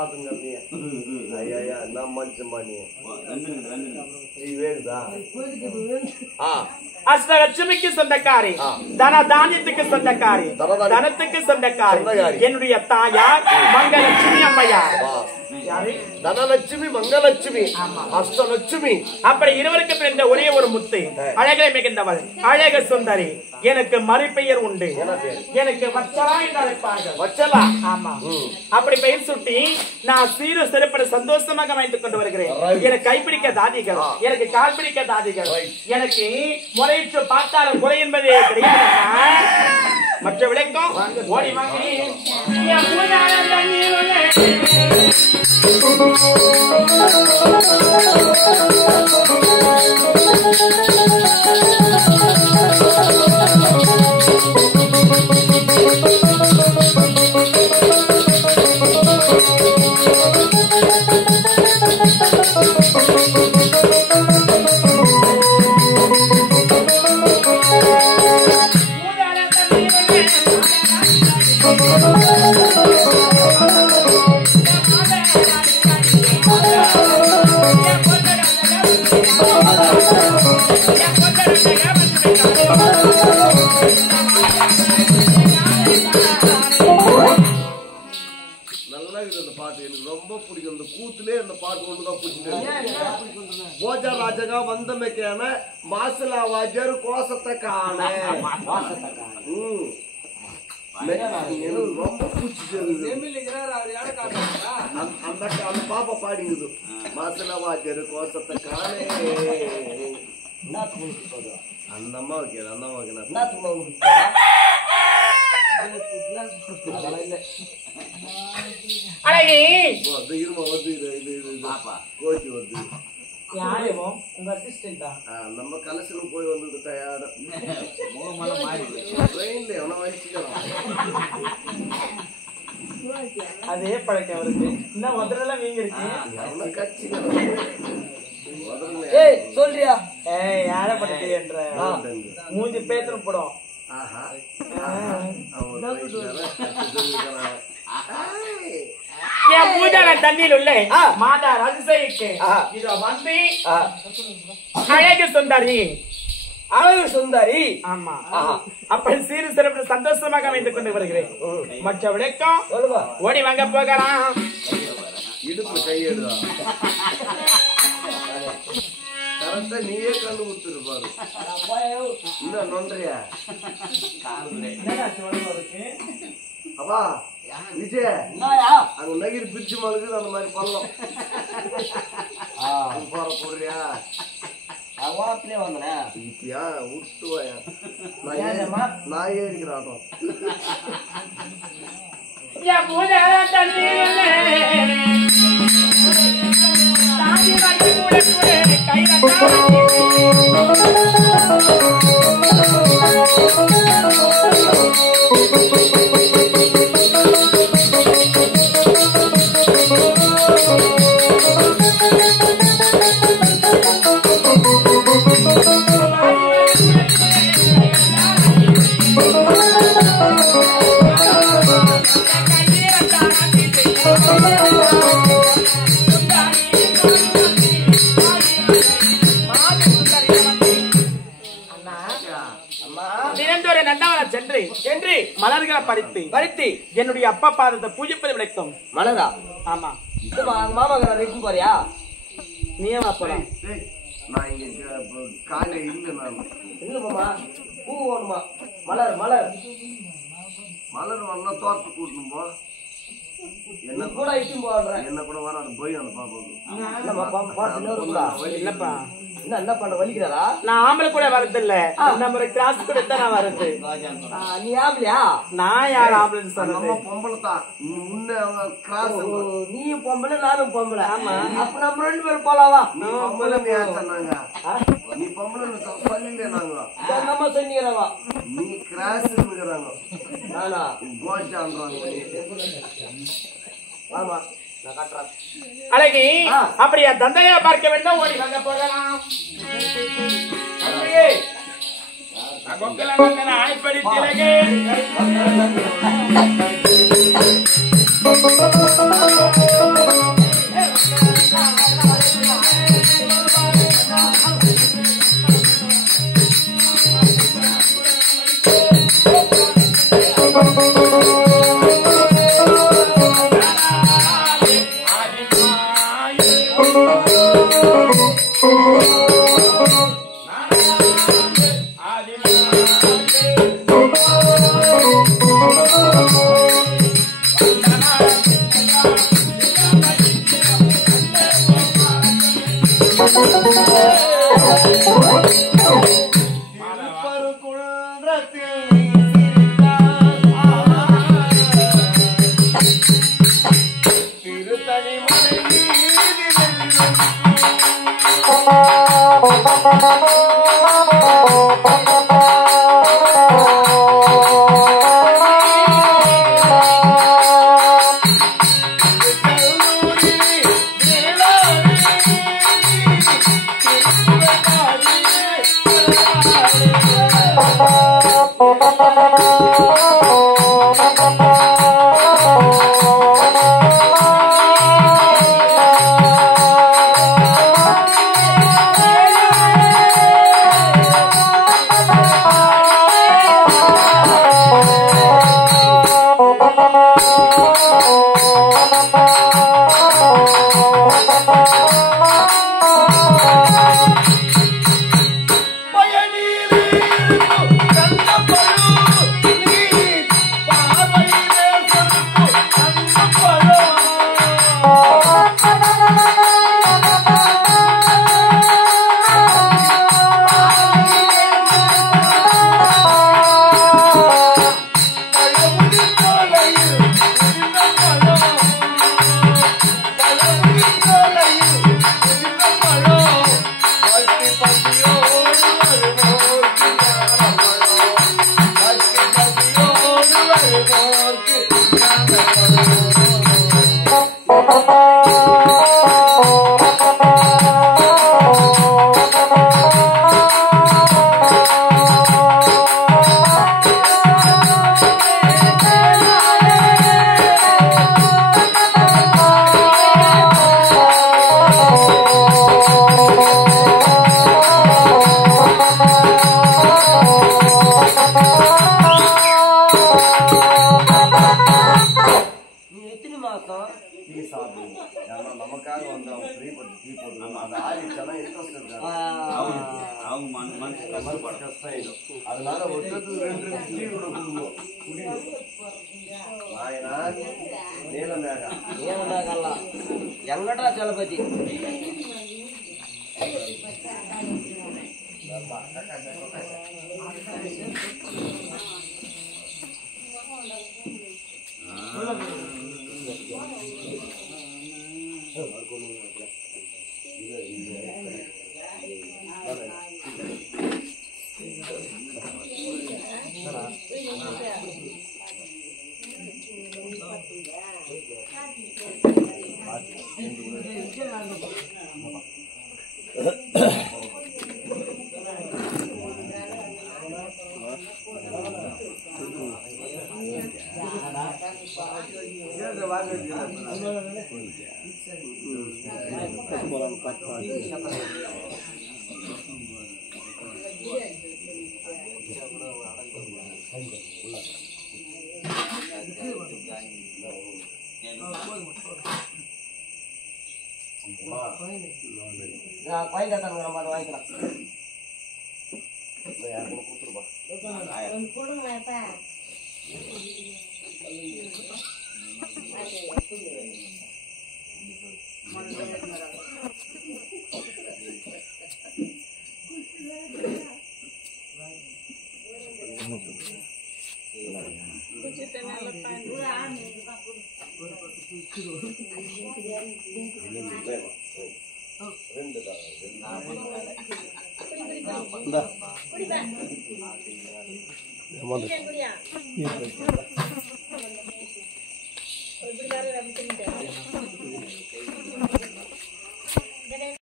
பாத்துங்க ஐயா என்ன மனுஷன் பண்ணி வேணுதா அஷ்டலட்சுமிக்கு சொந்தக்காரி, தன தானியத்துக்கு சொந்தக்காரி, தனத்துக்கு சொந்தக்காரி என்னுடைய தாயார் மங்கலட்சுமி அம்மையார். தனலட்சுமி மங்கலட்சுமி அஷ்டலட்சுமி அப்படி இருவருக்கு பிறந்த ஒரே ஒரு முத்து, அழகை மிகுந்தவள், அழக சுந்தரி. எனக்கு மறுபெயர் உண்டு, எனக்கு வச்சலா என்று அழைப்பார்கள். வச்சலா? ஆமா. அப்படி பெயர் சுட்டி நான் சீர சிறப்பட சந்தோஷமாக அமைத்துக் கொண்டு வருகிறேன். எனக்கு கைப்பிடிக்க தாதிகள், எனக்கு கால் பிடிக்க தாதிகள், எனக்கு முறையிட்டு பார்த்தாலும் குறை என்பதே கிடையாது. மற்ற விளக்கம் ஓடி வாங்கி வந்தமைக்கான மாசலா வாஜர் கோசத்தை காண ரொம்ப பிடிச்சது. அந்த பாப்பா பாடிங்குது மாசலா வாஜர் கோசத்தை காண. அந்த அம்மா வைக்கிற அந்த அம்மா வைக்கிறேன் அழகி இருமா வந்து இது கோச்சி வந்து நம்ம கலசலும் போய் வந்தது தயார ட்ரெயின்ல எவன வயசுக்கலாம் அதே பழக்கம் அவருக்கு. இன்னும் முதல்ல நீங்க இருக்கு கட்சி சொல்றியா? யார பண்ற மூஞ்சி பேத்திரம் போடும். என் பூஜால தண்ணியில் உள்ள மாதா ரதிசைக்கு இத வந்து அழகு சுந்தரி, அழகு சுந்தரி. ஆமா. அப்படி சீரு சிறப்பு சந்தோஷமாக அமைத்துக் கொண்டு வருகிறேன். மற்ற விளக்கம் ஓடி வாங்க போகலாம். இடுப்பு கையெடுதா கரெக்டா நீயே கண்டு கொடுத்துருப்பாரு. இன்னும் நொன்றியா அப்பா விஜய அங்க நகிரி பிரிச்சு மழுக்குது அந்த மாதிரி பண்ணலாம். போற போடுறியா ஓரத்திலே வந்தேன் இப்பயா விட்டுவாயா நான் ஏறிக்கிறான். தினந்தோறும் நந்தவனம் சென்று மலர்களை பறித்து என்னுடைய அப்பா பாதத்தை பூஜிப்பது விளக்கம். மலரா? ஆமா. மாமா இருக்கும் பாரியா? நீயே போலாம். நான் இங்க காலை இல்லை. நான் இல்ல மாமா, பூ வேணுமா? மலர் மலர் மலர் வந்தா தோட்டத்து கூட்டணும் போ. என்ன கூட இட்டும் போடுறேன். என்ன கூட வராது போய் அந்த பாப்பாவுக்கு என்னப்பா என்ன பண்ற வலிக்கிறாரா? நான் ஆம்பளை கூட வரது இல்ல, நம்ம கிளாஸ் கூட தான் நான் வருது. நீ ஆம்பளையா? நான் யார் ஆம்பளைன்னு சொன்ன? பொம்பளை தான். கிளாஸ் நீயும் பொம்பளை நானும் பொம்பளை. ஆமா. அப்ப நம்ம ரெண்டு பேரும் போலாவா? நீ பொம்பளை சொன்னாங்க. நீ பொம்பளை சொல்லிங்க நாங்க நம்ம சொன்னீங்கவா? நீ கிளாஸ் நானா கோச்சான்றாங்க. ஆமா நான் காட்டுறேன். அழகி அப்படியா தந்தையா பார்க்க வேண்டும். ஓடி வாங்க போகலாம். ஆய்ப்படி திலகே நமக்காக வந்து அவங்க ஃப்ரீ பண்ணி டீ போட்டு அந்த ஆயிடுச்சுன்னா இன்ட்ரெஸ்ட் இருக்காது அவங்க மனசு கஷ்டம் ஆயிடும். அதனால ஒருத்தருக்கு 2 டீ கூட கொடுக்கணும் குடிக்கணும். நாயனா நீலமேகா எங்கடா சலபதி வாங்கிக்கலாம் இந்த